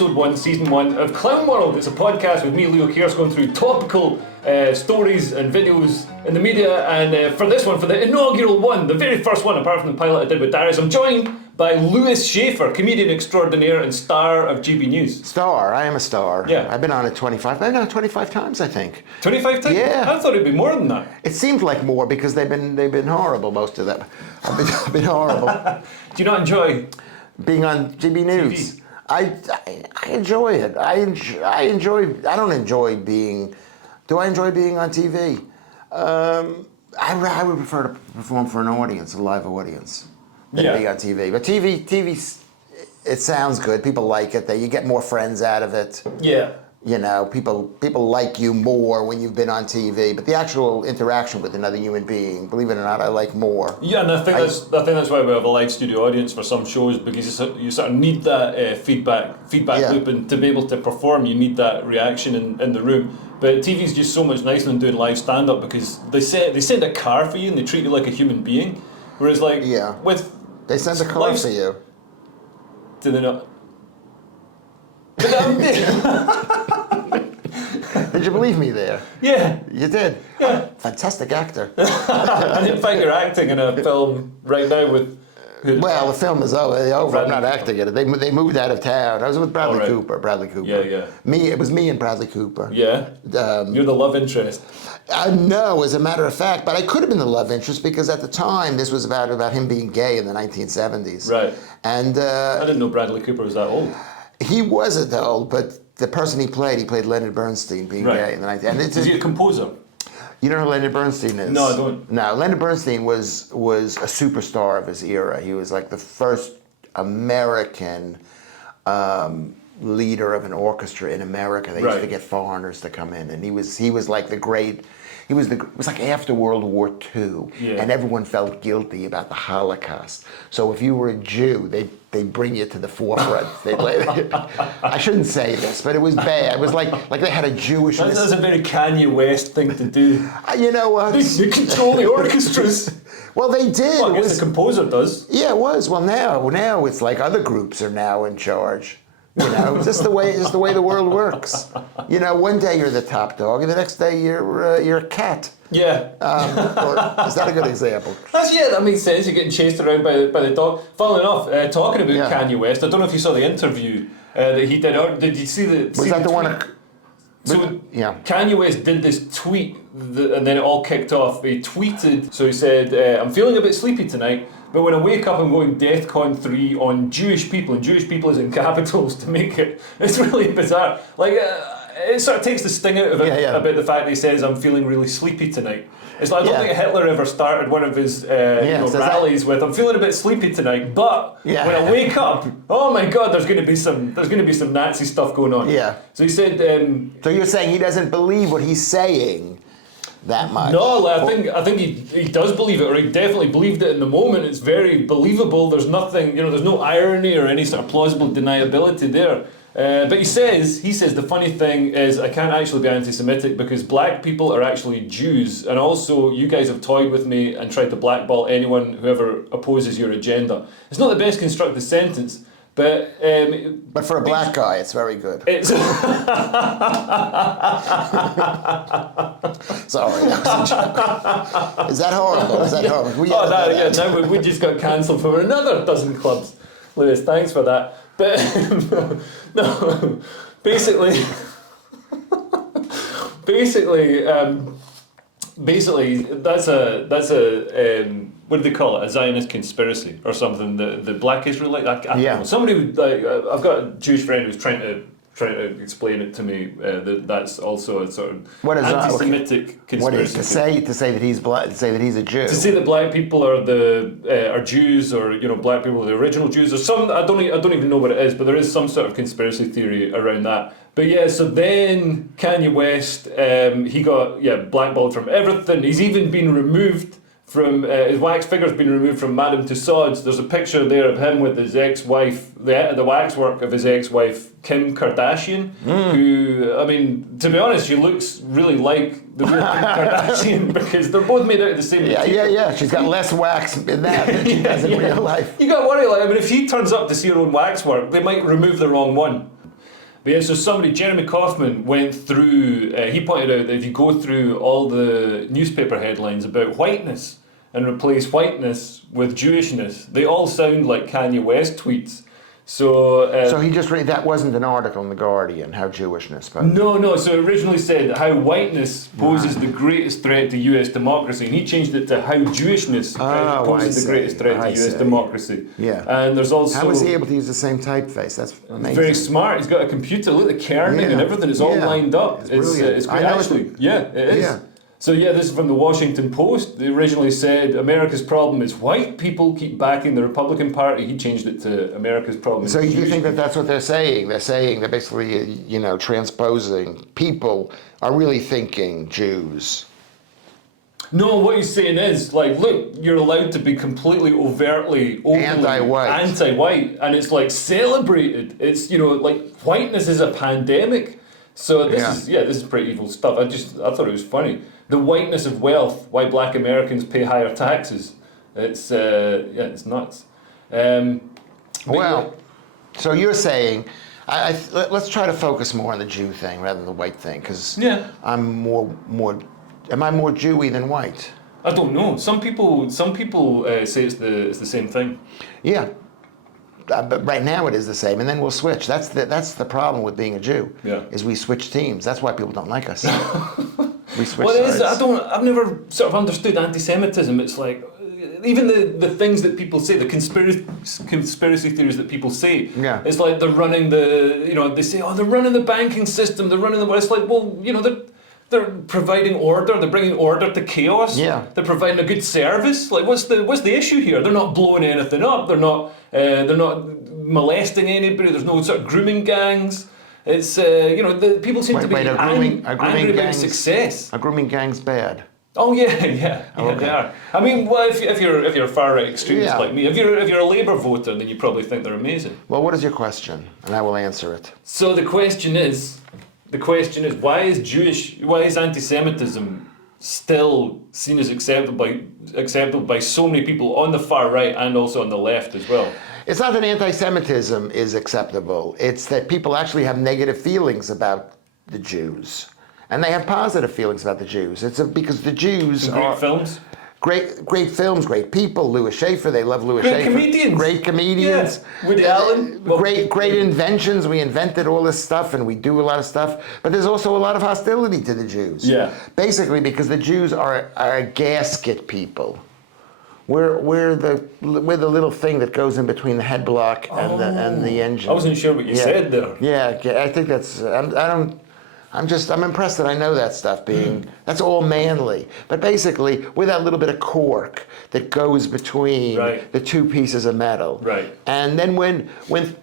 episode 1, season 1 of Clown World. It's a podcast with me, Leo Kearse, going through topical stories and videos in the media. And for this one, for the inaugural one, the very first one, apart from the pilot I did with Darius, I'm joined by Lewis Schaffer, comedian extraordinaire and star of GB News. Star, I am a star. Yeah. I've been on it 25 times, I think. 25 times? Yeah. I thought it'd be more than that. It seemed like more because they've been horrible, most of them. I've been horrible. Do you not enjoy being on GB News? TV? I enjoy it. I don't enjoy being. Do I enjoy being on TV? I would prefer to perform for an audience, a live audience, than be on TV. But TV, it sounds good. People like it. You get more friends out of it. Yeah. You know, people like you more when you've been on TV, but the actual interaction with another human being, believe it or not, I like more. Yeah, and I think that's why we have a live studio audience for some shows, because you sort of need that feedback loop, and to be able to perform, you need that reaction in the room. But TV's just so much nicer than doing live stand-up, because they send a car for you and they treat you like a human being, whereas like with they send a car for you. Do they not? Did you believe me there? Yeah. You did? Yeah. Fantastic actor. I didn't find you're acting in a film right now with... Well, the film is over. I'm not acting in it. They moved out of town. I was with Bradley Cooper. Yeah. It was me and Bradley Cooper. Yeah? You're the love interest. No, as a matter of fact, but I could have been the love interest, because at the time this was about him being gay in the 1970s. Right. And I didn't know Bradley Cooper was that old. He wasn't old, but the person he played Leonard Bernstein, being gay in the 1970s. And is he a composer? You know who Leonard Bernstein is? No, I don't. No, Leonard Bernstein was a superstar of his era. He was like the first American leader of an orchestra in America. They used to get foreigners to come in, and he was like the great. It was like after World War II, and everyone felt guilty about the Holocaust. So if you were a Jew, they'd bring you to the forefront. I shouldn't say this, but it was bad. It was like they had a Jewish... That's a very Kanye West thing to do. You know what? They control the orchestras. Well, they did. Well, I guess the composer does. Yeah, it was. Well, now it's like other groups are now in charge. You know, just the way the world works. You know, one day you're the top dog, and the next day you're a cat. Yeah. Or, is that a good example? That makes sense. You're getting chased around by the dog. Funnily enough, talking about Kanye West, I don't know if you saw the interview that he did. Or did you see the? Was that the one? Kanye West did this tweet, and then it all kicked off. He tweeted, so he said, "I'm feeling a bit sleepy tonight, but when I wake up, I'm going DEFCON 3 on Jewish people, and Jewish people is in capitals to make it." It's really bizarre. Like, it sort of takes the sting out of it about the fact that he says, "I'm feeling really sleepy tonight." It's like, I don't think Hitler ever started one of his rallies with, "I'm feeling a bit sleepy tonight, but when I wake up, oh my God, there's going to be some Nazi stuff going on." Yeah. So he said. So you're saying he doesn't believe what he's saying that much? No, I think he does believe it, or he definitely believed it in the moment. It's very believable. There's nothing, there's no irony or any sort of plausible deniability there. But he says the funny thing is, I can't actually be anti-Semitic because black people are actually Jews, and also you guys have toyed with me and tried to blackball anyone whoever opposes your agenda. It's not the best constructed sentence, but for a black guy, it's very good. It's Sorry, that was a joke. Is that horrible? Now we just got cancelled from another dozen clubs. Lewis, thanks for that. But no, basically, that's a what do they call it? A Zionist conspiracy or something? The black Israelite. I don't know. Somebody would I've got a Jewish friend who's trying to explain it to me. That's also a sort of anti-Semitic conspiracy. What is to say that he's black? To say that he's a Jew? To say that black people are are Jews, or black people are the original Jews, or some I don't even know what it is, but there is some sort of conspiracy theory around that. But yeah, so then Kanye West, he got blackballed from everything. He's even been removed from his wax figure's been removed from Madame Tussauds. There's a picture there of him with his ex-wife, the waxwork of his ex-wife Kim Kardashian, who, I mean, to be honest, she looks really like the real Kim Kardashian because they're both made out of the same material. Yeah. She's got less wax in that than she does in real life. You got to worry, if he turns up to see her own waxwork, they might remove the wrong one. But yeah, so Jeremy Kaufman went through, he pointed out that if you go through all the newspaper headlines about whiteness and replace whiteness with Jewishness, they all sound like Kanye West tweets. So he just that wasn't an article in The Guardian, how Jewishness posed. No. So it originally said how whiteness poses the greatest threat to US democracy, and he changed it to how Jewishness poses the greatest threat to US democracy. Yeah. And there's also... How was he able to use the same typeface? That's amazing. Very smart. He's got a computer. Look at the kerning and everything. It's all lined up. It's great. Actually, it is. Yeah. So yeah, this is from the Washington Post. They originally said America's problem is white people keep backing the Republican Party. He changed it to America's problem is So you think that that's what they're saying? They're saying that basically, transposing people are really thinking Jews. No, what he's saying is, like, look, you're allowed to be completely overtly, openly anti-white, and it's like celebrated. It's, like whiteness is a pandemic. So this is pretty evil stuff. I thought it was funny. The whiteness of wealth, why black Americans pay higher taxes. It's it's nuts. So you're saying, let's try to focus more on the Jew thing rather than the white thing, because am I more Jewy than white? I don't know. Some people say it's the same thing. Yeah. But right now it is the same, and then we'll switch. That's the problem with being a Jew. Yeah. Is we switch teams. That's why people don't like us. We switch sides. I've never sort of understood anti-Semitism. It's like even the things that people say, the conspiracy theories that people say. Yeah. It's like they're running they say, they're running the banking system. They're running the. It's like, well, they're providing order. They're bringing order to chaos. Yeah. They're providing a good service. Like, what's the issue here? They're not blowing anything up. They're not molesting anybody. There's no sort of grooming gangs. It's the people seem to be angry about success. A grooming gang's bad. Oh yeah, okay. They are. I mean, well, if you're a far right extremist like me, if you're a Labour voter, then you probably think they're amazing. Well, what is your question? And I will answer it. So the question is, why is anti-Semitism still seen as acceptable by so many people on the far right and also on the left as well? It's not that anti-Semitism is acceptable. It's that people actually have negative feelings about the Jews. And they have positive feelings about the Jews. Because the Jews are... films? Great films, great people. Lewis Schaffer, they love Lewis Schaffer. Great comedians. Yeah. Woody Allen. Great inventions. We invented all this stuff and we do a lot of stuff. But there's also a lot of hostility to the Jews. Yeah. Basically because the Jews are a gasket people. We're the little thing that goes in between the head block and the engine. I wasn't sure what you said there. Yeah, I think that's... I'm impressed that I know that stuff that's all manly. But basically, with that little bit of cork that goes between the two pieces of metal. Right. And then when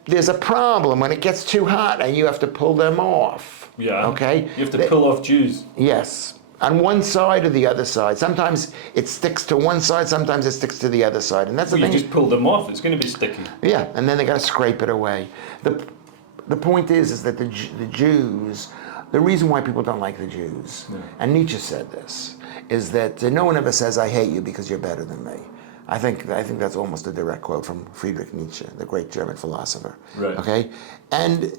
there's a problem, when it gets too hot and you have to pull them off. Yeah. Okay? You have to pull off Jews. Yes. On one side or the other side. Sometimes it sticks to one side, sometimes it sticks to the other side. And that's the thing. You just pull them off, it's going to be sticky. Yeah, and then they got to scrape it away. The point is that the Jews... The reason why people don't like the Jews, and Nietzsche said this, is that no one ever says, I hate you because you're better than me. I think that's almost a direct quote from Friedrich Nietzsche, the great German philosopher. Right. Okay? And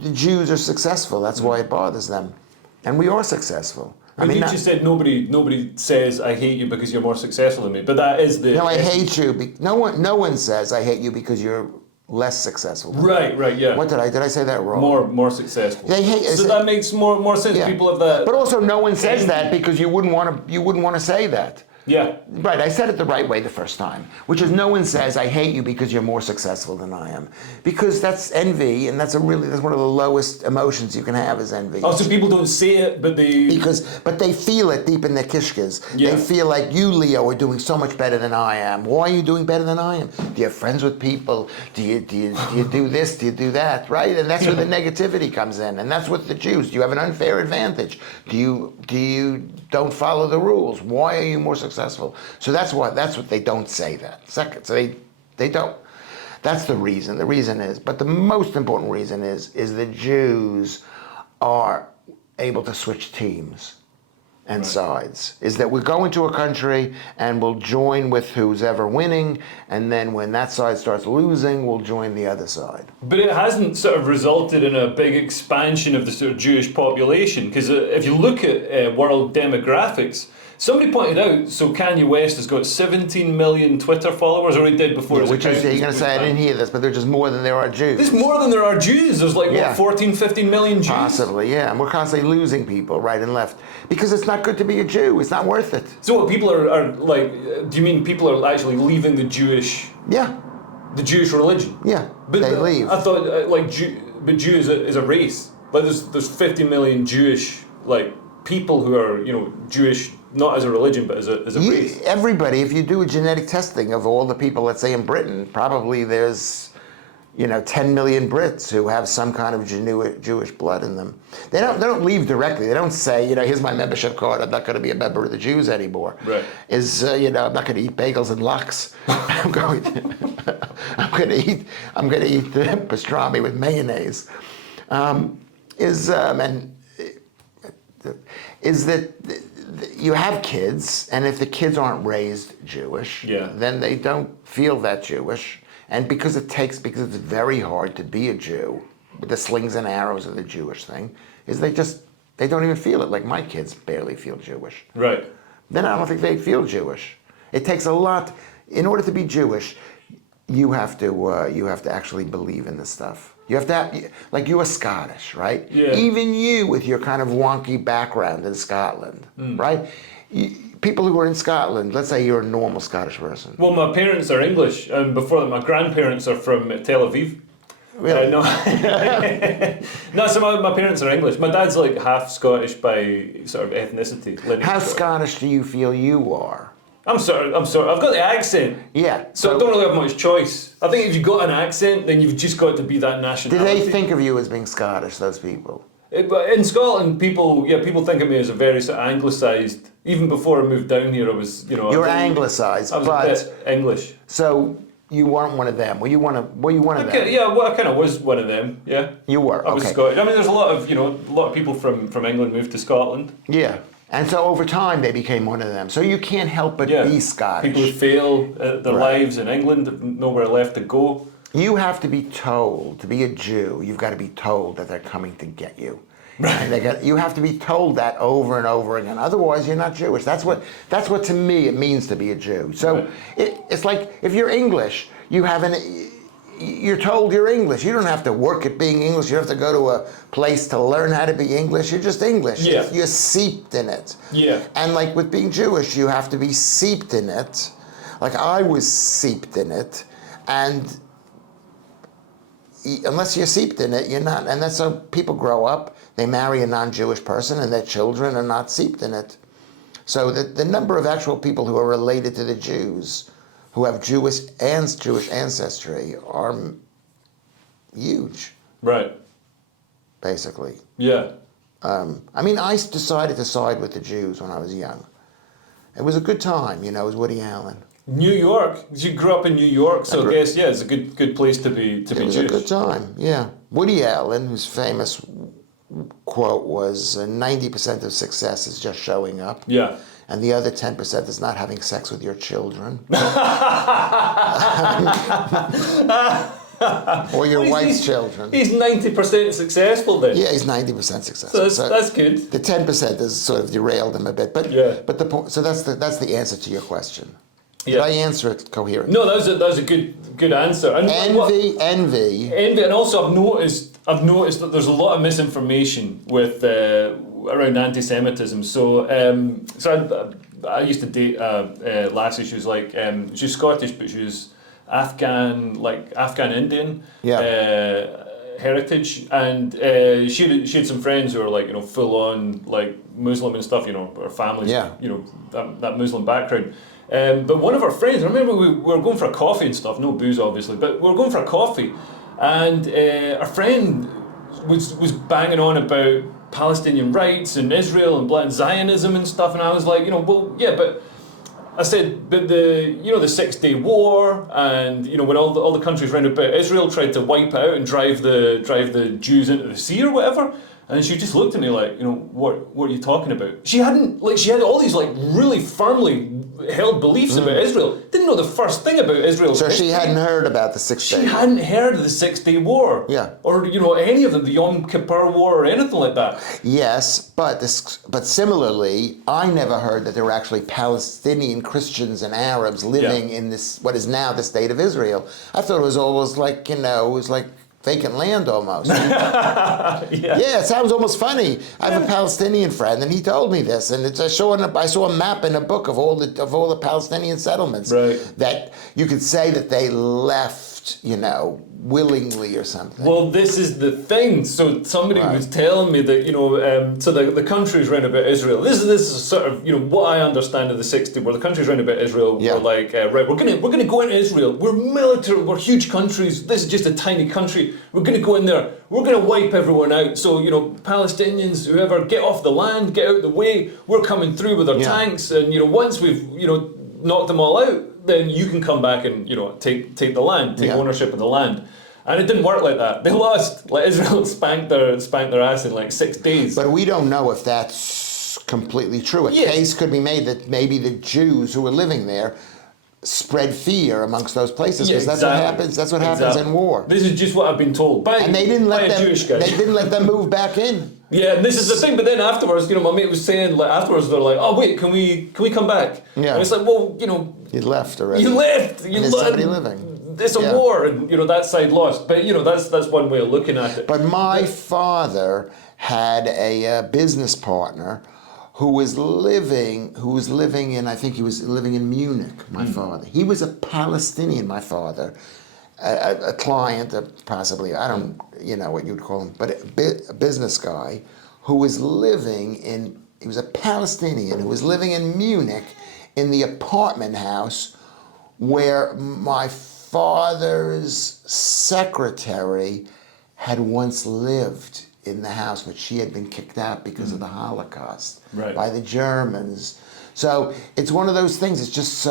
the Jews are successful. That's why it bothers them. And we are successful. But Nietzsche said nobody says, I hate you because you're more successful than me. But that is the... No, I hate you. No one says, I hate you because you're less successful. Right, yeah. What did I say that wrong? More successful. So that makes more sense. Yeah. People have that. But also, no one says that because you wouldn't want to say that. Yeah. Right, I said it the right way the first time, which is no one says, I hate you because you're more successful than I am. Because that's envy, and that's one of the lowest emotions you can have is envy. Oh, so people don't say it, but they... But they feel it deep in their kishkas. Yeah. They feel like you, Leo, are doing so much better than I am. Why are you doing better than I am? Do you have friends with people? Do you do this? Do you do that? Right? And that's where the negativity comes in. And that's what the Jews. Do you have an unfair advantage? Do you don't follow the rules? Why are you more successful? So that's what they don't say that. Second, so they don't. That's the reason. The reason is, but the most important reason is the Jews are able to switch teams. and sides. Is that we go into a country and we'll join with who's ever winning, and then when that side starts losing, we'll join the other side. But it hasn't sort of resulted in a big expansion of the sort of Jewish population, because if you look at world demographics, somebody pointed out, so Kanye West has got 17 million Twitter followers, or he did before his account. You're going to say, I didn't hear this, but there's just more than there are Jews. There's more than there are Jews. There's like, what, 14, 15 million Jews? Possibly, yeah. And we're constantly losing people right and left. Because it's not good to be a Jew. It's not worth it. So what, people are like, do you mean people are actually leaving the Jewish... Yeah. The Jewish religion? Yeah, but they leave. I thought, but Jew is a race. Like, there's 50 million Jewish, like, people who are, Jewish, not as a religion, but as a race. Everybody, if you do a genetic testing of all the people, let's say in Britain, probably there's, 10 million Brits who have some kind of Jewish blood in them. They don't leave directly. They don't say, here's my membership card. I'm not going to be a member of the Jews anymore. Right. I'm not going to eat bagels and lox. I'm going to eat pastrami with mayonnaise. Is that you have kids, and if the kids aren't raised Jewish, then they don't feel that Jewish. And because it's very hard to be a Jew, with the slings and arrows of the Jewish thing, is they don't even feel it. Like my kids barely feel Jewish. Right. Then I don't think they feel Jewish. It takes a lot. In order to be Jewish, you have to actually believe in this stuff. You have to like you are Scottish, right? Yeah. Even you with your kind of wonky background in Scotland, right? People who are in Scotland, let's say you're a normal Scottish person. Well, my parents are English, and before that, my grandparents are from Tel Aviv. Really? No, so my parents are English. My dad's like half Scottish by sort of ethnicity. How Scottish do you feel you are? I'm sorry. I've got the accent. Yeah. So I don't really have much choice. I think if you've got an accent, then you've just got to be that nationality. Do they think of you as being Scottish, those people? In Scotland, people think of me as a very sort of anglicised. Even before I moved down here, I was, You're anglicised, I was a bit English. So you weren't one of them. Were you one of them? Yeah, well, I kind of was one of them. Yeah. You were. I was Scottish. I mean, there's a lot of people from England moved to Scotland. Yeah. And so over time they became one of them. So you can't help but be Scottish. People who fail their lives in England have nowhere left to go. You have to be told, to be a Jew, you've got to be told that they're coming to get you. Right. And you have to be told that over and over again. Otherwise, you're not Jewish. That's what to me it means to be a Jew. So it's like if you're English, you're told you're English. You don't have to work at being English. You don't have to go to a place to learn how to be English. You're just English. Yeah. You're seeped in it. Yeah. And like with being Jewish, you have to be seeped in it. Like I was seeped in it. And unless you're seeped in it, you're not. And that's how people grow up. They marry a non-Jewish person and their children are not seeped in it. So the number of actual people who are related to the Jews who have Jewish ancestry are huge. Right. Basically. Yeah. I decided to side with the Jews when I was young. It was a good time, it was Woody Allen. New York. You grew up in New York, so I guess it's a good place to be Jewish. It was a good time, yeah. Woody Allen, whose famous quote was 90% of success is just showing up. Yeah. And the other 10% is not having sex with your children. Or your wife's children. He's 90% successful then. Yeah, he's 90% successful. So that's good. The 10% has sort of derailed him a bit, but the point. So that's the answer to your question. Did I answer it coherently? No, that was a good answer. And envy, and also I've noticed that there's a lot of misinformation with around anti-Semitism. So I used to date a lassie. She was like she's Scottish, but she was Afghan Indian heritage, and she had some friends who were like full on like Muslim and stuff. Her family's that Muslim background. But one of our friends, I remember we were going for a coffee and stuff, no booze obviously, but we were going for a coffee, and our friend was banging on about Palestinian rights and Israel and Zionism and stuff, and I was like, but I said, but the 6 Day War and when all the countries round about Israel tried to wipe out and drive the Jews into the sea or whatever. And she just looked at me like, what are you talking about? She had all these like really firmly held beliefs about Israel. Didn't know the first thing about Israel. So she hadn't heard about the 6 Day War. She hadn't heard of the 6 Day War. Yeah. Or, any of them, the Yom Kippur War or anything like that. Yes, but similarly, I never heard that there were actually Palestinian Christians and Arabs living in this, what is now the state of Israel. I thought it was always like, it was like vacant land almost. Yeah, it sounds almost funny. I have a Palestinian friend, and he told me this, and I saw a map in a book of all the Palestinian settlements that you could say that they left, willingly or something. Well, this is the thing. So somebody was telling me that so the countries round about Israel. This is sort of what I understand of the 60s, where the countries round about Israel were like, right, we're gonna go into Israel. We're military. We're huge countries. This is just a tiny country. We're gonna go in there. We're gonna wipe everyone out. So Palestinians, whoever, get off the land, get out the way. We're coming through with our tanks, and once we've knocked them all out, then you can come back and take the land, take ownership of the land. And it didn't work like that. They lost. Like Israel spanked their ass in like 6 days. But we don't know if that's completely true. A case could be made that maybe the Jews who were living there spread fear amongst those places, because that's what happens. That's what happens in war. This is just what I've been told. And they didn't let them. Jewish guy. They didn't let them move back in. Yeah, and this is the thing. But then afterwards, my mate was saying, like afterwards, they're like, "Oh wait, can we come back?" Yeah. And it's like, well, you left already. You left. There's somebody living. It's a war, and that side lost. But that's one way of looking at it. But my father had a business partner who was living in, I think he was living in Munich. My father. He was a Palestinian. My father, a client, possibly, I don't, what you'd call him, but a business guy who was he was a Palestinian who was living in Munich in the apartment house where my father's secretary had once lived in the house, but she had been kicked out because of the Holocaust by the Germans. So it's one of those things. It's just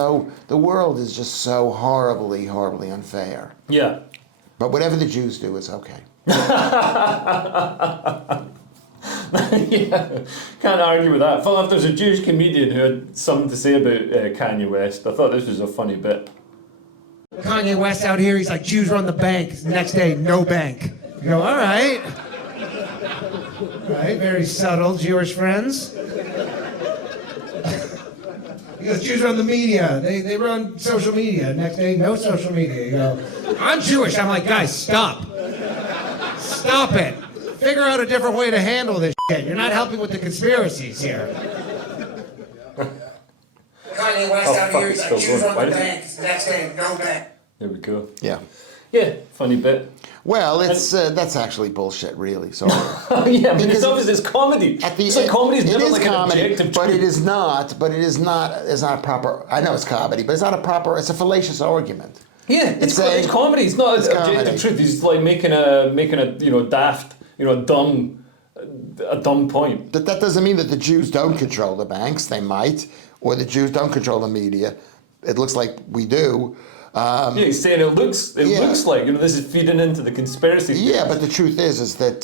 the world is just so horribly, horribly unfair. Yeah. But whatever the Jews do, it's okay. Can't argue with that. Well, if there's a Jewish comedian who had something to say about Kanye West, I thought this was a funny bit. Kanye West out here, he's like, Jews run the bank. Next day, no bank. You go, all right. All right, very subtle, Jewish friends. He goes, Jews run the media. They run social media. Next day, no social media. You go, I'm Jewish. I'm like, guys, stop. Stop it. Figure out a different way to handle this shit. You're not helping with the conspiracies here. Kanye West out here, he's like, Jews run the bank. Next day, no bank. There we go. Yeah. Yeah, funny bit. Well, that's actually bullshit, really. Sorry. Yeah, but it's obviously it's comedy. It's like comedy is never like comedy, an objective but truth. it is not. But it is not. It's not a proper. I know it's comedy, but it's not a proper. It's a fallacious argument. Yeah, it's comedy. It's not an objective truth. He's like making a daft, a dumb point. That doesn't mean that the Jews don't control the banks. They might, or the Jews don't control the media. It looks like we do. He's saying it looks like this is feeding into the conspiracy. Yeah, but the truth is that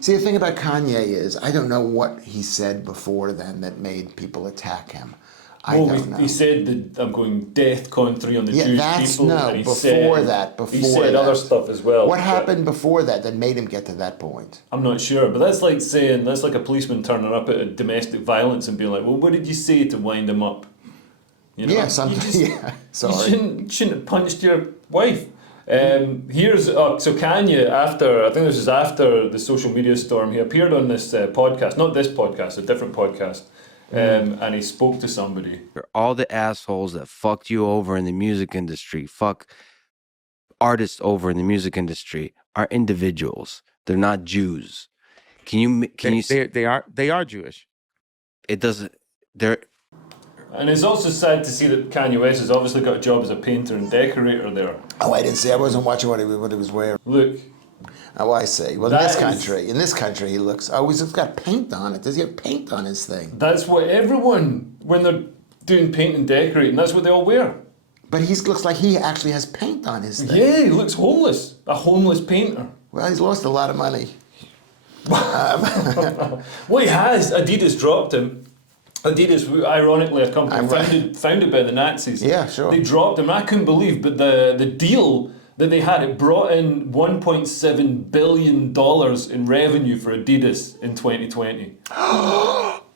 see, the thing about Kanye is I don't know what he said before then that made people attack him. I don't know. He said that I'm going DEFCON 3 on the Jewish people. No, before that. He said other stuff as well. What happened before that made him get to that point? I'm not sure, but that's like a policeman turning up at a domestic violence and being like, well, what did you say to wind him up? Sorry. You shouldn't have punched your wife. So Kanye, I think this is after the social media storm, he appeared on this podcast, not this podcast, a different podcast, and he spoke to somebody. All the assholes that fucked you over in the music industry, fuck artists over in the music industry, are individuals. They're not Jews. They are Jewish. It doesn't. They're. And it's also sad to see that Kanye West has obviously got a job as a painter and decorator there. Oh, I didn't see. I wasn't watching what he was wearing. Look. Oh, I see. Well, in this country, he looks. Oh, he's got paint on it. Does he have paint on his thing? That's what everyone, when they're doing paint and decorating, that's what they all wear. But he looks like he actually has paint on his thing. Yeah, he looks homeless. A homeless painter. Well, he's lost a lot of money. Well, he has. Adidas dropped him. Adidas, ironically, a company founded by the Nazis. Yeah, sure. They dropped him. I couldn't believe, but the deal that they had, it brought in $1.7 billion in revenue for Adidas in 2020.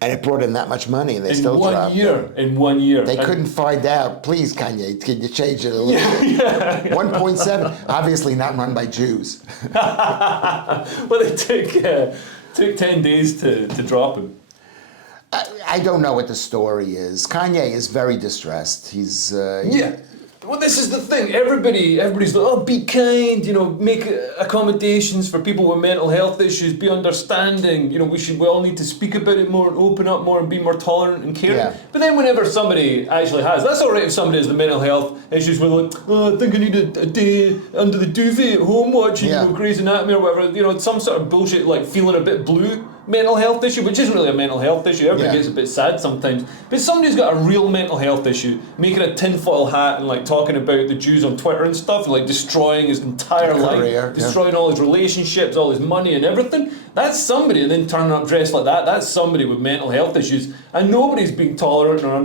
And it brought in that much money, and they In still one dropped year. it. In 1 year. They couldn't find out. Please, Kanye, can you change it a little? Yeah. 1.7, obviously not run by Jews. Well, it took 10 days to drop him. I don't know what the story is. Kanye is very distressed. He's Yeah. Well, this is the thing. Everybody's like, oh, be kind. Make accommodations for people with mental health issues. Be understanding. We all need to speak about it more and open up more and be more tolerant and caring. Yeah. But then whenever somebody actually that's all right if somebody has the mental health issues. We're like, oh, I think I need a day under the duvet at home watching Grey's Anatomy or whatever. Some sort of bullshit like feeling a bit blue. Mental health issue, which isn't really a mental health issue. Everybody gets a bit sad sometimes. But somebody's got a real mental health issue, making a tinfoil hat and like talking about the Jews on Twitter and stuff, and like destroying his entire life, destroying all his relationships, all his money and everything. That's somebody, and then turning up dressed like that. That's somebody with mental health issues, and nobody's being tolerant or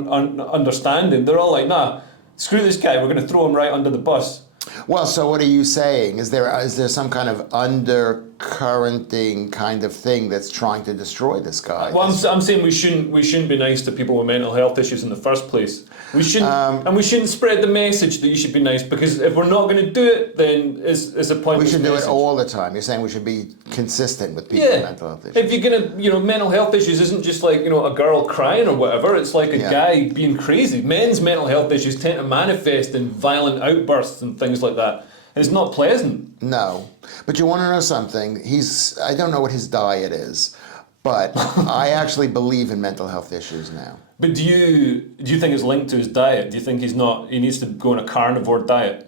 understanding. They're all like, nah, screw this guy. We're going to throw him right under the bus. Well, so what are you saying? Is there some kind of undercurrenting kind of thing that's trying to destroy this guy? Well, I'm saying we shouldn't be nice to people with mental health issues in the first place. We shouldn't, and we shouldn't spread the message that you should be nice, because if we're not going to do it, then it's a pointless. We should do message. it all the time. You're saying we should be consistent with people with mental health issues. If you're gonna, mental health issues isn't just like a girl crying or whatever. It's like a guy being crazy. Men's mental health issues tend to manifest in violent outbursts and things like that. And it's not pleasant. No, but you want to know something? I don't know what his diet is, but I actually believe in mental health issues now. But do you think it's linked to his diet? Do you think he needs to go on a carnivore diet?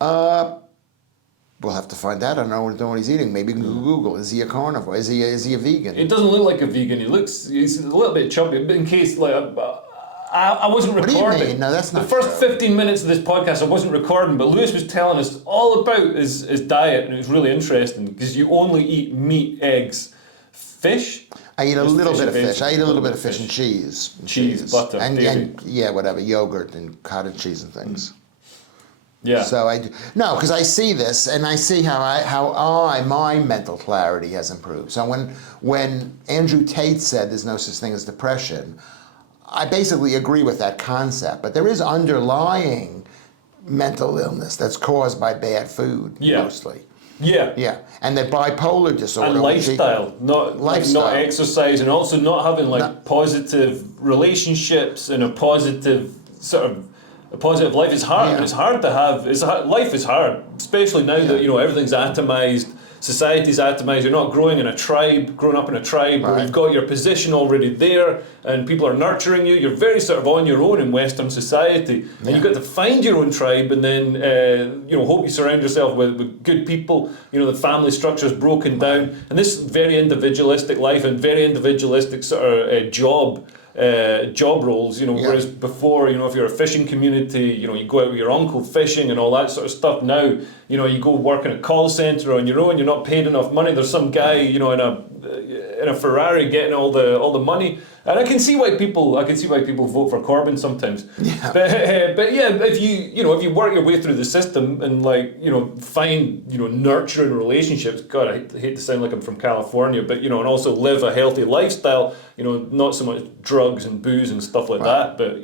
We'll have to find out. I don't know what he's eating. Maybe Google. Is he a carnivore? Is he a vegan? It doesn't look like a vegan. He's a little bit chubby. But in case I wasn't recording. What do you mean? No, that's not the first true. 15 minutes of this podcast I wasn't recording, but Lewis was telling us all about his diet, and it was really interesting because you only eat meat, eggs, fish. I eat a little bit of fish. I eat a little bit of fish and cheese. Cheese, butter, dairy. And whatever, yogurt and cottage cheese and things. Yeah. So because I see this and I see how my mental clarity has improved. So when Andrew Tate said there's no such thing as depression, I basically agree with that concept, but there is underlying mental illness that's caused by bad food, mostly. Yeah. Yeah, and the bipolar disorder. And lifestyle, not exercise, and also not having positive relationships and a positive life is hard. Yeah. It's hard to have. Life is hard, especially now that everything's atomized. Society's atomized. You're not growing up in a tribe where you've got your position already there and people are nurturing you. You're very sort of on your own in Western society, and you've got to find your own tribe and then hope you surround yourself with good people. The family structure's broken down, and this very individualistic life and very individualistic sort of job roles, whereas before, if you're a fishing community, you go out with your uncle fishing and all that sort of stuff. Now, you go work in a call centre on your own, you're not paid enough money. There's some guy, in a Ferrari getting all the money. And I can see why people vote for Corbyn sometimes. Yeah. But if you work your way through the system and find nurturing relationships. God, I hate to sound like I'm from California, but and also live a healthy lifestyle. Not so much drugs and booze and stuff like that, but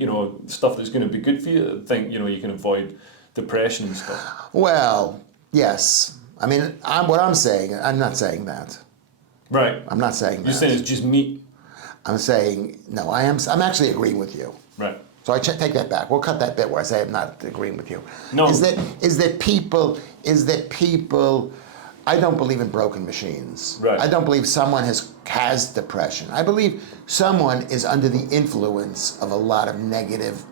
stuff that's going to be good for you. I think you can avoid depression and stuff. Well, yes. I mean, what I'm saying, I'm not saying that. Right. I'm not saying that. You're saying it's just meat. I'm saying, no, I'm actually agreeing with you. Right. So I take that back. We'll cut that bit where I say I'm not agreeing with you. No. Is that people, I don't believe in broken machines. Right. I don't believe someone has depression. I believe someone is under the influence of a lot of negative,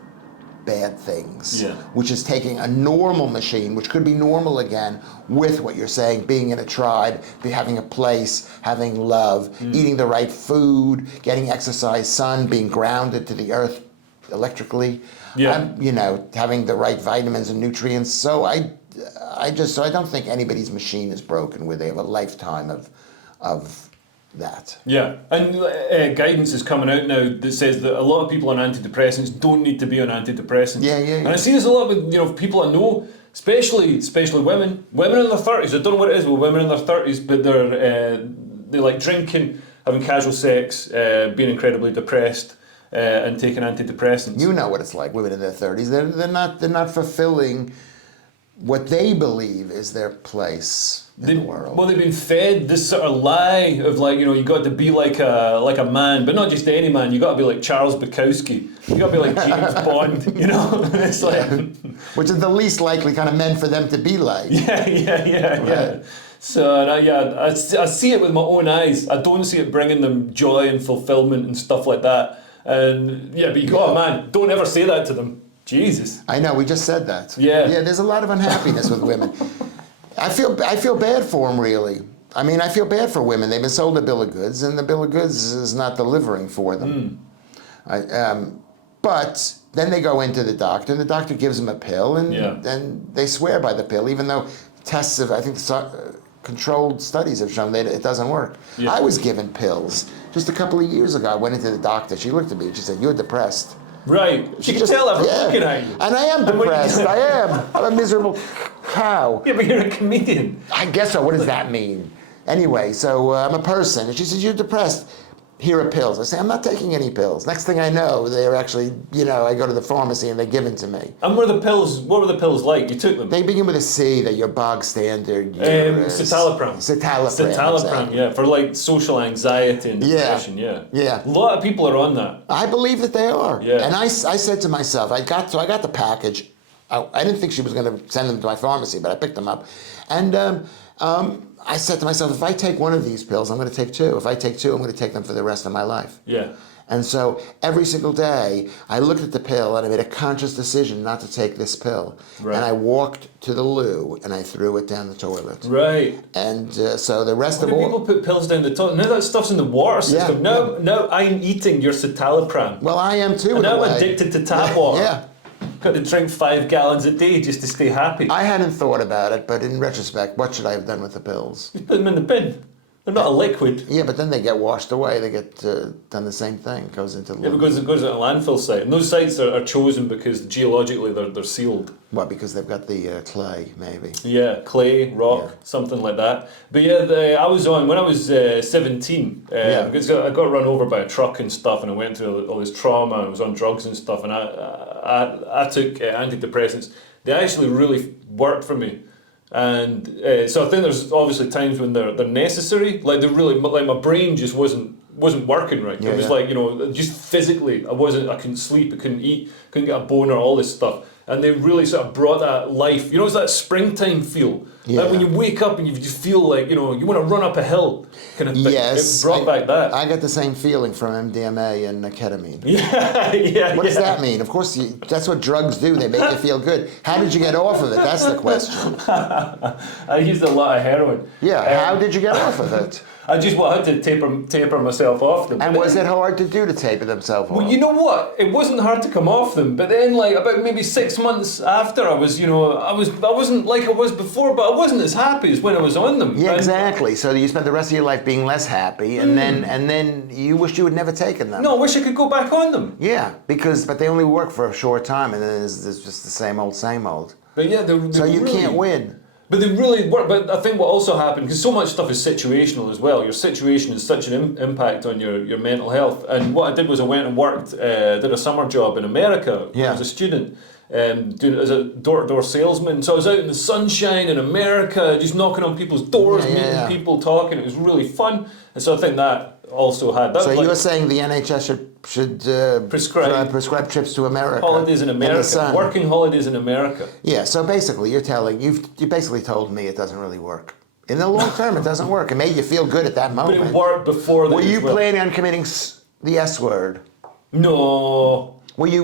bad things, which is taking a normal machine, which could be normal again, with what you're saying, being in a tribe, having a place, having love, eating the right food, getting exercise, sun, being grounded to the earth electrically, having the right vitamins and nutrients. So I don't think anybody's machine is broken where they have a lifetime of that. Yeah, and guidance is coming out now that says that a lot of people on antidepressants don't need to be on antidepressants. Yeah. And I see this a lot with people I know, especially women in their 30s. I don't know what it is with women in their 30s, but they like drinking, having casual sex, being incredibly depressed, and taking antidepressants. You know what it's like, women in their 30s. They're not fulfilling what they believe is their place in the world. Well, they've been fed this sort of lie of like, you got to be like a man, but not just any man. You got to be like Charles Bukowski. You got to be like James Bond. It's like, which is the least likely kind of men for them to be like. Yeah. So I see it with my own eyes. I don't see it bringing them joy and fulfillment and stuff like that. And but you go, oh man, don't ever say that to them. Jesus. I know, we just said that. Yeah. Yeah, there's a lot of unhappiness with women. I feel bad for them, really. I mean, I feel bad for women. They've been sold a bill of goods, and the bill of goods is not delivering for them. But then they go into the doctor, and the doctor gives them a pill, and then they swear by the pill, even though tests of, I think, controlled studies have shown that it doesn't work. Yeah. I was given pills just a couple of years ago. I went into the doctor. She looked at me and she said, "You're depressed." Right. She can tell I'm looking at you. And I am depressed. I am. I'm a miserable cow. Yeah, but you're a comedian. I guess so. What does that mean? Anyway, so I'm a person. And she says, "You're depressed. Here are pills." I say, "I'm not taking any pills." Next thing I know, they're actually, I go to the pharmacy and they're given to me. And what were the pills like? You took them? They begin with a C, that your bog standard. Citalopram. Citalopram, exactly. Yeah, for like social anxiety and depression, yeah. A lot of people are on that. I believe that they are. Yeah. And I said to myself, I got the package. I didn't think she was going to send them to my pharmacy, but I picked them up. And I said to myself, if I take one of these pills, I'm going to take two. If I take two, I'm going to take them for the rest of my life. Yeah. And so every single day, I looked at the pill and I made a conscious decision not to take this pill. Right. And I walked to the loo and I threw it down the toilet. Right. And so the rest of all... people put pills down the toilet? Now that stuff's in the water system. Now I'm eating your citalopram. Well, I am too. And now I'm addicted to tap water. Yeah. Got to drink 5 gallons a day just to stay happy. I hadn't thought about it, but in retrospect, what should I have done with the pills? You put them in the bin. They're not a liquid. Yeah, but then they get washed away. They get done the same thing. It goes into the... Yeah, because it goes at a landfill site. And those sites are chosen because geologically they're sealed. What, because they've got the clay, maybe? Yeah, clay, rock, something like that. But yeah, when I was 17, because I got run over by a truck and stuff, and I went through all this trauma, and I was on drugs and stuff, and I took antidepressants. They actually really worked for me. And so I think there's obviously times when they're necessary. Like my brain just wasn't working right. It was like, just physically, I couldn't sleep, I couldn't eat, couldn't get a boner, all this stuff. And they really sort of brought that life. It's that springtime feel. Yeah. Like when you wake up and you just feel like, you want to run up a hill kind of thing. Yes. It brought back that. I got the same feeling from MDMA and ketamine. Yeah. What does that mean? Of course, that's what drugs do. They make you feel good. How did you get off of it? That's the question. I used a lot of heroin. Yeah, how did you get off of it? I just wanted to taper myself off them. And was it hard to do to taper themselves off? Well, you know what? It wasn't hard to come off them, but then like about maybe 6 months after I wasn't like I was before, but I wasn't as happy as when I was on them. Yeah, exactly. So you spent the rest of your life being less happy, and then you wished you had never taken them. No, I wish I could go back on them. Yeah, but they only work for a short time, and then it's just the same old. But yeah, so you can't win. But they really work. But I think what also happened, because so much stuff is situational as well. Your situation has such an impact on your mental health. And what I did was I went and worked, did a summer job in America when I was a student, doing it as a door-to-door salesman. So I was out in the sunshine in America, just knocking on people's doors, meeting people, talking. It was really fun. And so I think that also had that. So you're saying the NHS should prescribe trips to America, holidays in America, working holidays in America. Yeah. So basically, you basically told me it doesn't really work. In the long term, it doesn't work. It made you feel good at that moment. But it worked before that. Were you planning on committing the S word? No. Were you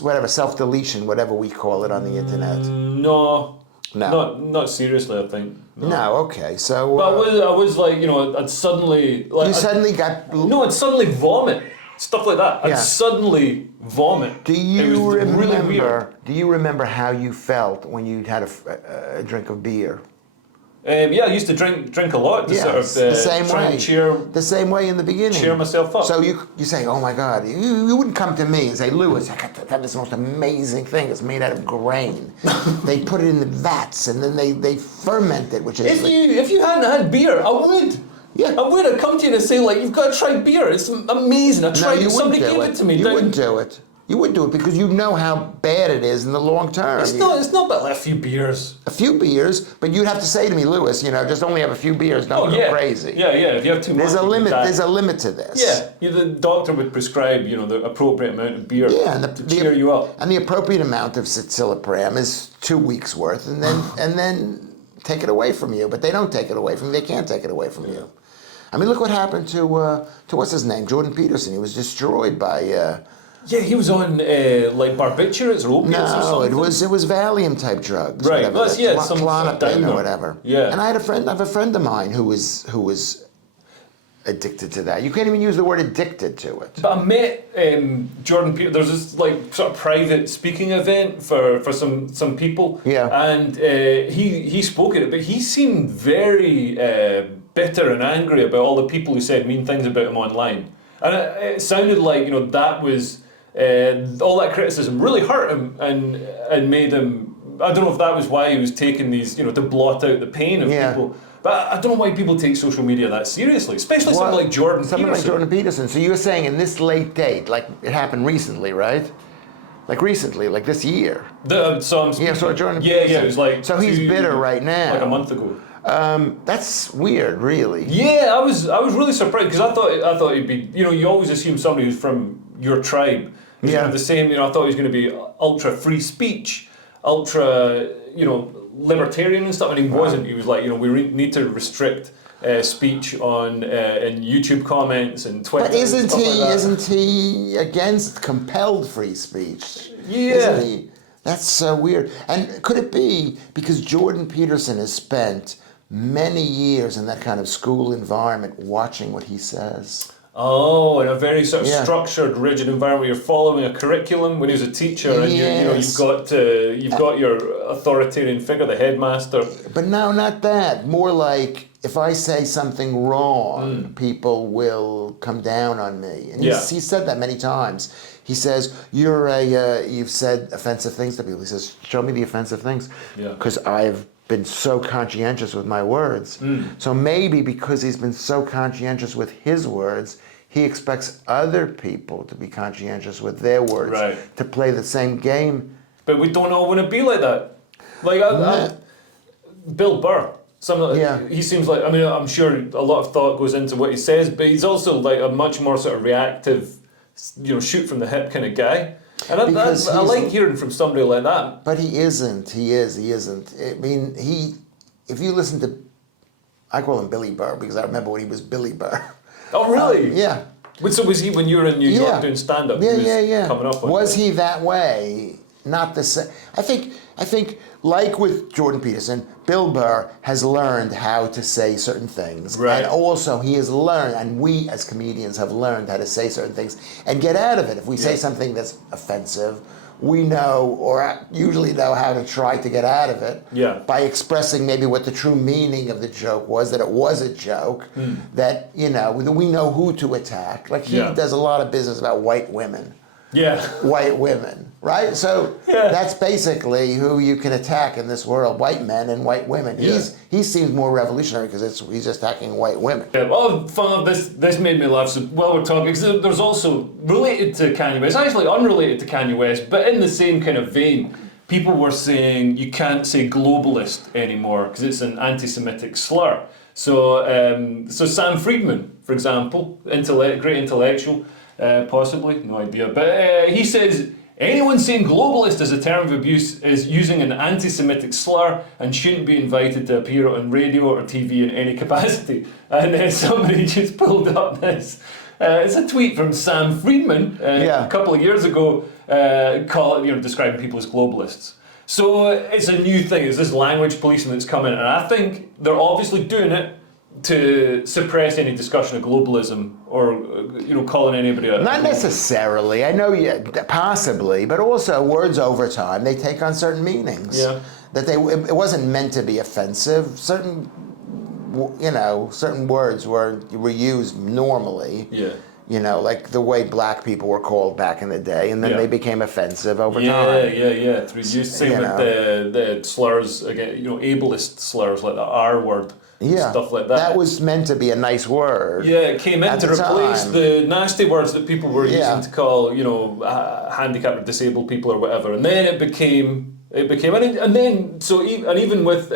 whatever self-deletion, whatever we call it on the internet? No. Not seriously, I think. No, okay. So but I was like, I'd suddenly like I'd suddenly vomit. Stuff like that. I'd suddenly vomit. Do you remember really weird. Do you remember how you felt when you'd had a drink of beer? Yeah, I used to drink a lot to sort of the same try way. and cheer In the beginning. Cheer myself up. So you say, oh my God, you wouldn't come to me and say, Lewis, I got this most amazing thing. It's made out of grain. They put it in the vats and then they ferment it, which is if you hadn't had beer, I would. Yeah. I would have come to you and say, like, you've got to try beer. It's amazing. I tried it. Somebody gave it to me. You wouldn't do it. You would do it because you know how bad it is in the long term. It's not but like a few beers. A few beers, but you'd have to say to me, Lewis, just only have a few beers, don't go crazy. Yeah. If you have too much, there's a limit to this. Yeah, the doctor would prescribe, the appropriate amount of beer to cheer you up. And the appropriate amount of citalopram is 2 weeks worth, and then take it away from you. But they don't take it away from you. They can't take it away from you. I mean, look what happened to what's his name, Jordan Peterson. He was destroyed by. He was on like barbiturates or opiates or something. No, it was Valium type drugs. Right. Some Klonopin or whatever. Yeah. And I have a friend of mine who was addicted to that. You can't even use the word addicted to it. But I met Jordan Peterson. There's this like sort of private speaking event for some people. Yeah. And he spoke at it, but he seemed very bitter and angry about all the people who said mean things about him online. And it sounded like that was. All that criticism really hurt him and made him. I don't know if that was why he was taking these, to blot out the pain of people. But I don't know why people take social media that seriously, especially someone like Jordan Peterson. So you were saying in this late date, like it happened recently, right? Like recently, like this year. So Jordan Peterson. Yeah, it was like. So he's bitter right now. Like a month ago. That's weird, really. Yeah, I was really surprised because I thought he'd be. You always assume somebody who's from your tribe. Yeah. The same, I thought he was going to be ultra free speech, ultra, libertarian and stuff, and he wasn't. He was like, we need to restrict speech on in YouTube comments and Twitter. But isn't he against compelled free speech? Yeah. Isn't he? That's so weird. And could it be because Jordan Peterson has spent many years in that kind of school environment watching what he says? Oh, in a very sort of structured, rigid environment where you're following a curriculum. When he was a teacher, and you've got your authoritarian figure, the headmaster. But no, not that. More like if I say something wrong, people will come down on me. And he said that many times. He says, you've said offensive things to people. He says, show me the offensive things. Because I've been so conscientious with my words. So maybe because he's been so conscientious with his words, he expects other people to be conscientious with their words, to play the same game. But we don't all want to be like that. Like Bill Burr. He seems like, I'm sure a lot of thought goes into what he says, but he's also like a much more sort of reactive, shoot from the hip kind of guy. And I like hearing from somebody like that. But he isn't. He isn't. I mean, if you listen to, I call him Billy Burr because I remember when he was Billy Burr. Oh, really? Yeah. So was he when you were in New York doing stand-up? Yeah. Coming up was he that way? Not the same. I think, like with Jordan Peterson, Bill Burr has learned how to say certain things. Right. And also he has learned, and we as comedians have learned how to say certain things and get out of it. If we say something that's offensive, we know, or usually know how to try to get out of it by expressing maybe what the true meaning of the joke was, that it was a joke, that, we know who to attack. Like he does a lot of business about white women. Yeah. White women, right? So that's basically who you can attack in this world, white men and white women. He seems more revolutionary because he's attacking white women. Yeah, well, this made me laugh. So while we're talking, because there's also, related to Kanye West, actually unrelated to Kanye West, but in the same kind of vein, people were saying you can't say globalist anymore because it's an anti-Semitic slur. So Sam Friedman, for example, great intellectual, possibly, no idea, but he says anyone saying globalist as a term of abuse is using an anti-Semitic slur and shouldn't be invited to appear on radio or TV in any capacity. And then somebody just pulled up this. It's a tweet from Sam Friedman a couple of years ago, describing people as globalists. So it's a new thing. It's this language policing that's coming, and I think they're obviously doing it to suppress any discussion of globalism or calling anybody a... Not necessarily. I know possibly, but also words over time, they take on certain meanings. Yeah. That it wasn't meant to be offensive. Certain words were used normally. Yeah. Like the way black people were called back in the day, and then they became offensive over time. Yeah. Through use, same with the slurs again, ableist slurs like the R word. Stuff like that. That was meant to be a nice word. Yeah, it came in to replace the nasty words that people were using to call, handicapped or disabled people or whatever. And then it became, even with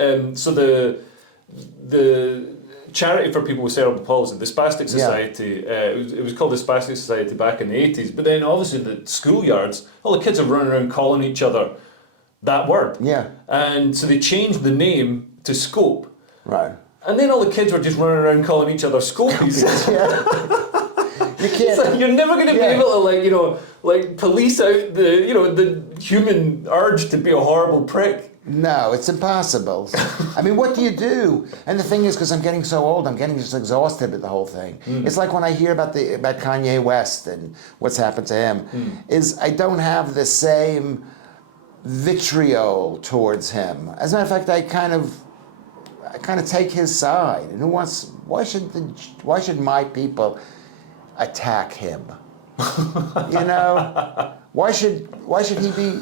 the charity for people with cerebral palsy, the Spastic Society, it was called the Spastic Society back in the 80s. But then obviously the schoolyards, all the kids are running around calling each other that word. Yeah. And so they changed the name to Scope. Right. And then all the kids were just running around calling each other Scopies. You can't. You're never going to be able to police out the human urge to be a horrible prick. No, it's impossible. I mean, what do you do? And the thing is, because I'm getting so old, I'm getting just exhausted with the whole thing. It's like when I hear about Kanye West and what's happened to him, is I don't have the same vitriol towards him. As a matter of fact, I kind of take his side. And why should my people attack him? Why should he be?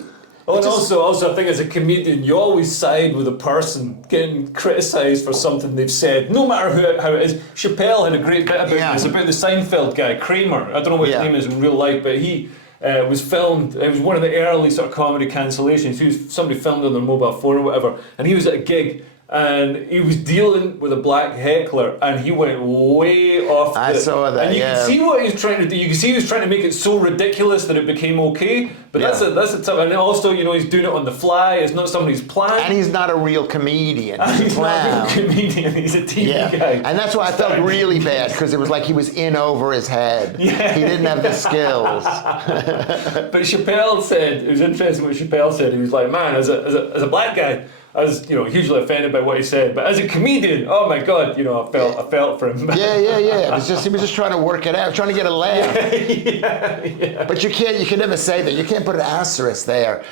Oh, and also, I think as a comedian, you always side with a person getting criticised for something they've said, no matter how it is. Chappelle had a great bit about this, about the Seinfeld guy, Kramer. I don't know what his name is in real life, but he was filmed. It was one of the early sort of comedy cancellations. Somebody filmed on their mobile phone or whatever, and he was at a gig. And he was dealing with a black heckler, and he went way off. I saw that. And you can see what he was trying to do. You can see he was trying to make it so ridiculous that it became okay. But that's a tough. And also, he's doing it on the fly. It's not somebody's plan. And he's not a real comedian. He's not a real comedian. He's a TV guy. And that's why I felt really bad, because it was like he was in over his head. Yeah. He didn't have the skills. But Chappelle said, it was interesting what Chappelle said. He was like, man, as a black guy, I was, hugely offended by what he said, but as a comedian, oh my God, I felt for him. Yeah. He was just trying to work it out, trying to get a laugh. Yeah. But you can never say that. You can't put an asterisk there.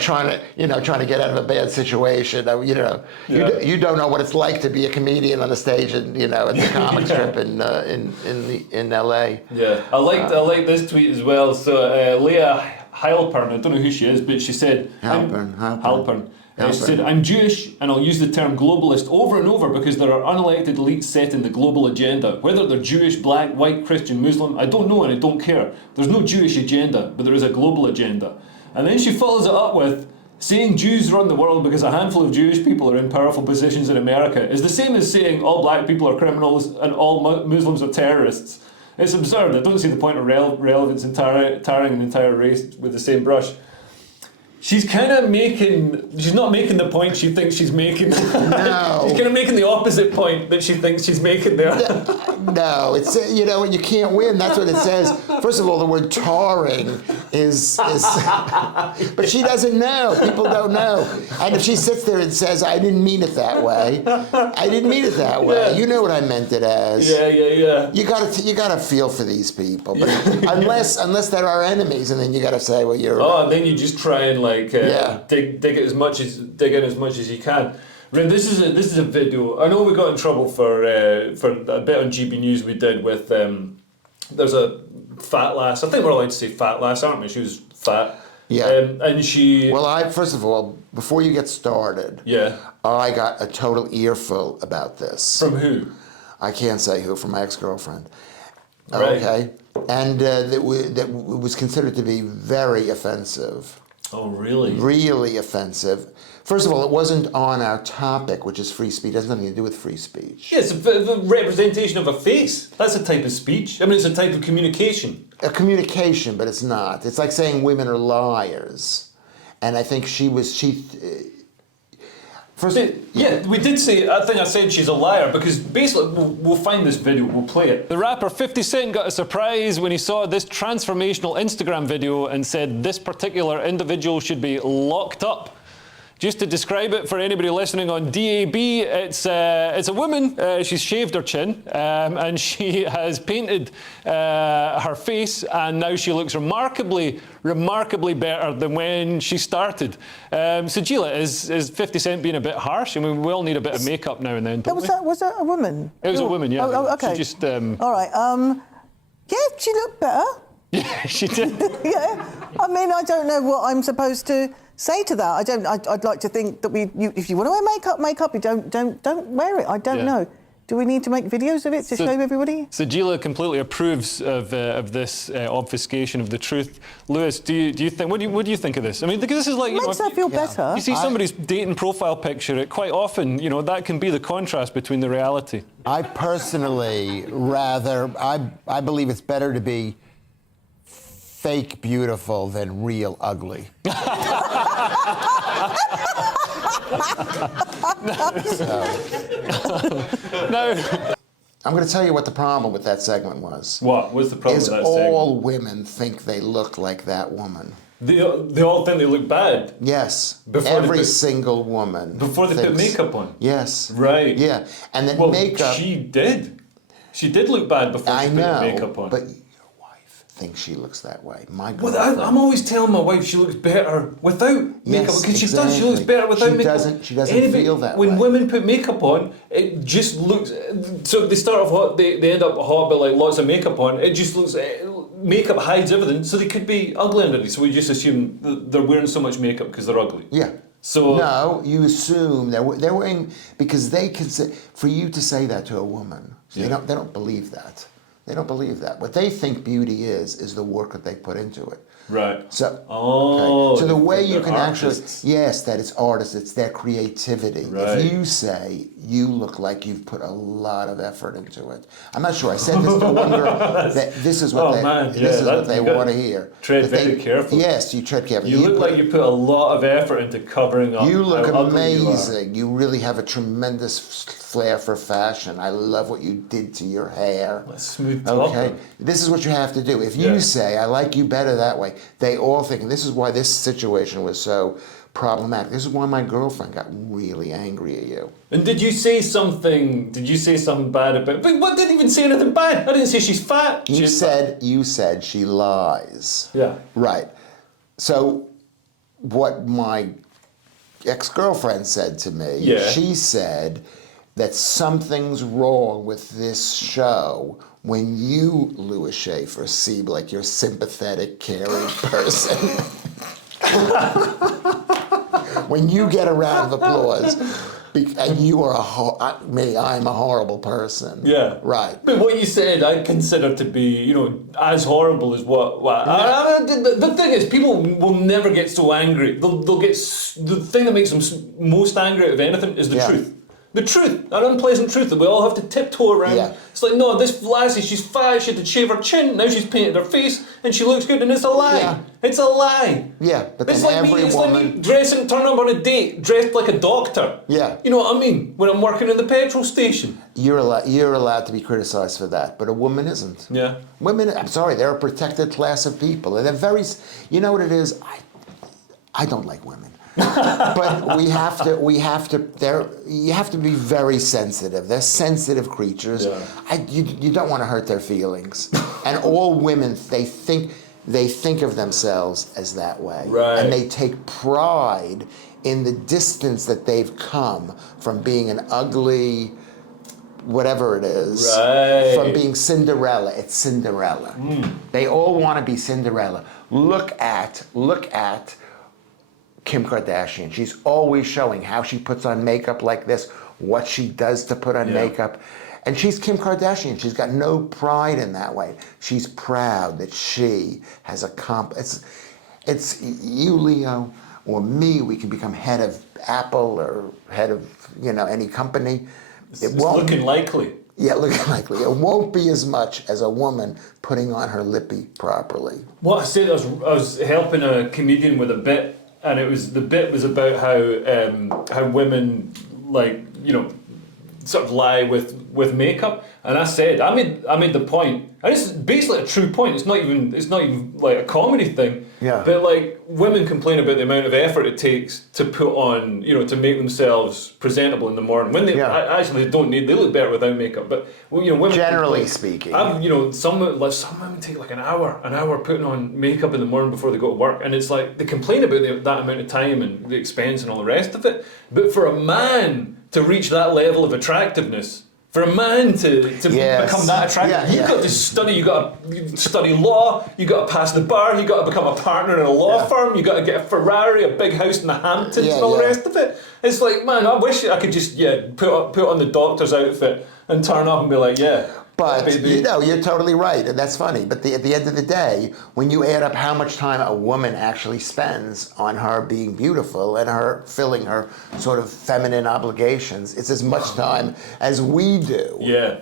Trying to get out of a bad situation. You don't know what it's like to be a comedian on the stage and at the comic strip in L.A. Yeah, I like this tweet as well. So Leah Heilpern, I don't know who she is, but she said Heilpern. She said, I'm Jewish, and I'll use the term globalist over and over because there are unelected elites setting the global agenda. Whether they're Jewish, black, white, Christian, Muslim, I don't know and I don't care. There's no Jewish agenda, but there is a global agenda. And then she follows it up with, saying Jews run the world because a handful of Jewish people are in powerful positions in America is the same as saying all black people are criminals and all Muslims are terrorists. It's absurd. I don't see the point of relevance in tarring an entire race with the same brush. She's not making the point she thinks she's making. No. She's kind of making the opposite point that she thinks she's making there. No, it's, you can't win. That's what it says. First of all, the word tarring is but she doesn't know. People don't know. And if she sits there and says, I didn't mean it that way. I didn't mean it that way. Yeah. You know what I meant it as. Yeah. You gotta feel for these people. But unless they're our enemies, and then you gotta say, well, you're and then you just try and dig in as much as you can. This is a video. I know we got in trouble for a bit on GB News we did with there's a fat lass. I think we're allowed to say fat lass, aren't we? She was fat. Yeah. And she. Well, first of all, before you get started. Yeah. I got a total earful about this. From who? I can't say who. From my ex-girlfriend. Right. Okay. And that was considered to be very offensive. Oh, really? Really offensive. First of all, it wasn't on our topic, which is free speech. It has nothing to do with free speech. Yeah, it's a representation of a face. That's a type of speech. I mean, it's a type of communication. A communication, but it's not. It's like saying women are liars. And I think we did say, I think I said she's a liar because basically, we'll find this video, we'll play it. The rapper 50 Cent got a surprise when he saw this transformational Instagram video and said this particular individual should be locked up. Just to describe it for anybody listening on DAB, it's a woman. She's shaved her chin, and she has painted her face, and now she looks remarkably better than when she started. So Gila, is 50 Cent being a bit harsh? I mean, we all need a bit of makeup now and then, don't we? Was that a woman? It was a woman, yeah. Oh, okay. She just... All right. Yeah, she looked better. Yeah, she did. Yeah. I mean, I don't know what I'm supposed to say to that. I'd like to think that if you want to wear makeup. You don't wear it. I don't know. Do we need to make videos of it to show everybody? So Gila completely approves of this obfuscation of the truth. Lewis, do you think? What do you think of this? I mean, because this is like It makes her feel better. You see somebody's dating profile picture. It quite often, that can be the contrast between the reality. I personally I believe it's better to be fake beautiful than real ugly. No. I'm going to tell you what the problem with that segment was. What was the problem with that segment? All women think they look like that woman. They all think they look bad? Yes. Every single woman. Before they put makeup on? Yes. Right. Yeah. And then makeup... she did. She did look bad before she put makeup on. But your wife thinks she looks that way. My God. Well, I'm always telling my wife she looks better without makeup. Because she does. She looks better without makeup. She doesn't feel that way. When women put makeup on, it just looks... So they start off hot, they end up hot, but like lots of makeup on. It just looks... Makeup hides everything, so they could be ugly underneath. So we just assume they're wearing so much makeup because they're ugly. Yeah. So no, you assume they're wearing because they can say, for you to say that to a woman. So they don't believe that. They don't believe that. What they think beauty is the work that they put into it. Right. So okay. So the way you can artists. that it's artists, it's their creativity. Right. If you say you look like you've put a lot of effort into it, I'm not sure. I said this to one girl that this is what they want to hear. Tread very carefully. Yes, you tread carefully. You look like you put a lot of effort into covering up. You look how ugly amazing. You really have a tremendous flair for fashion. I love what you did to your hair. That's smooth talking. Okay, this is what you have to do. If you say, I like you better that way, they all think, and this is why this situation was so problematic. This is why my girlfriend got really angry at you. And did you say something bad about... But I didn't even say anything bad. I didn't say she's fat. You said she lies. Yeah. Right. So what my ex-girlfriend said to me, she said that something's wrong with this show when you, Lewis Schaffer, seem like you're a sympathetic, caring person. When you get a round of applause, and you are I'm a horrible person. Yeah. Right. But what you said, I consider to be, as horrible as what. The thing is, people will never get so angry. They'll get the thing that makes them most angry out of anything is the truth. The truth, an unpleasant truth that we all have to tiptoe around. Yeah. It's like, no, this lassie, she's fat, she had to shave her chin, now she's painted her face, and she looks good, and it's a lie. Yeah. It's a lie. Yeah, but it's then like me turning up on a date, dressed like a doctor. Yeah. You know what I mean? When I'm working in the petrol station. You're allowed to be criticized for that, but a woman isn't. Yeah. Women, I'm sorry, they're a protected class of people, and they're very, you know what it is? I don't like women. But you have to be very sensitive. They're sensitive creatures. Yeah. You don't want to hurt their feelings. And all women, they think of themselves as that way. Right. And they take pride in the distance that they've come from being an ugly, whatever it is, from being Cinderella. It's Cinderella. They all want to be Cinderella. Look at Kim Kardashian. She's always showing how she puts on makeup like this, what she does to put on makeup. And she's Kim Kardashian. She's got no pride in that way. She's proud that she has it's you, Leo, or me, we can become head of Apple or head of, any company. It's looking likely. Yeah, looking likely. It won't be as much as a woman putting on her lippy properly. What I said, I was helping a comedian with a bit, and the bit was about how women sort of lie with makeup, and I made the point, and it's basically a true point. It's not even like a comedy thing. Yeah. But like women complain about the amount of effort it takes to put on, to make themselves presentable in the morning. When they actually they don't need, they look better without makeup. But women generally speaking, some women take like an hour putting on makeup in the morning before they go to work, and it's like they complain about that amount of time and the expense and all the rest of it. But for a man to reach that level of attractiveness. For a man to become that attractive, you've got to study. You got to study law. You got to pass the bar. You got to become a partner in a law firm. You got to get a Ferrari, a big house in the Hamptons, and all the rest of it. It's like, man, I wish I could just put on the doctor's outfit and turn up and be like, But you're totally right, and that's funny. But at the end of the day, when you add up how much time a woman actually spends on her being beautiful and her filling her sort of feminine obligations, it's as much time as we do. Yeah.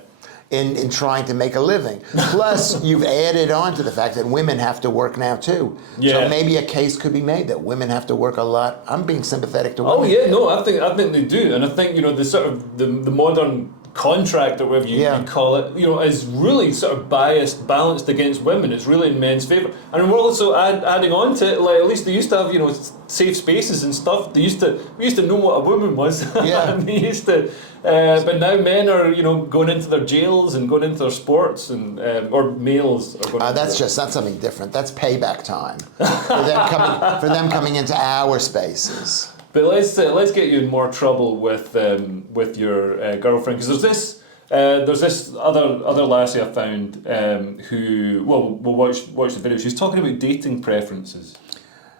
In trying to make a living. Plus, you've added on to the fact that women have to work now too. Yeah. So maybe a case could be made that women have to work a lot. I'm being sympathetic to women. Oh yeah, no, I think they do, and I think the sort of the modern contract or whatever you call it, is really sort of balanced against women. It's really in men's favour. And we're also adding on to it, like at least they used to have, safe spaces and stuff. We used to know what a woman was. Yeah. And they used to, but now men are, going into their jails and going into their sports and or males are going that's something different. That's payback time for them coming into our spaces. But let's get you in more trouble with your girlfriend, because there's this other lassie I found who we'll watch the video. She's talking about dating preferences.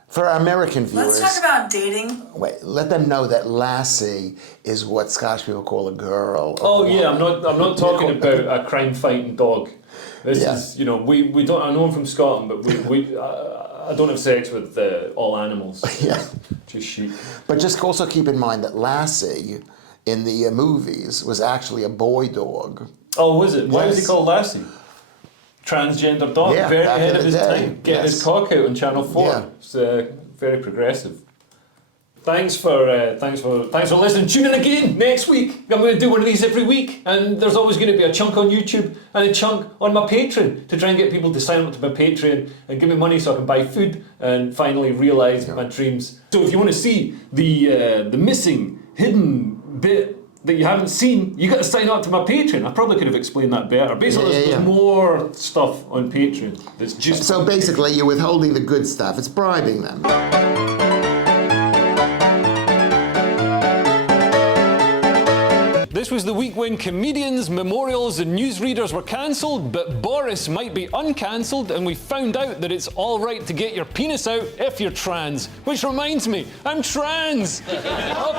For our American viewers, let's talk about dating. Wait, let them know that lassie is what Scottish people call a girl. I'm not talking about a crime-fighting dog. This is we don't. I know I'm from Scotland, but we I don't have sex with all animals. Just sheep. But just also keep in mind that Lassie in the movies was actually a boy dog. Oh, was it? Why was he called Lassie? Transgender dog. Very ahead of his time. Getting his cock out on Channel 4. Yeah. It's very progressive. Thanks for listening. Tune in again next week. I'm going to do one of these every week, and there's always going to be a chunk on YouTube and a chunk on my Patreon to try and get people to sign up to my Patreon and give me money so I can buy food and finally realise my dreams. So if you want to see the missing, hidden bit that you haven't seen, you got to sign up to my Patreon. I probably could have explained that better. Basically, there's more stuff on Patreon that's just... So basically, you're withholding the good stuff. It's bribing them. This was the week when comedians, memorials and newsreaders were cancelled, but Boris might be uncancelled, and we found out that it's all right to get your penis out if you're trans. Which reminds me, I'm trans! Okay.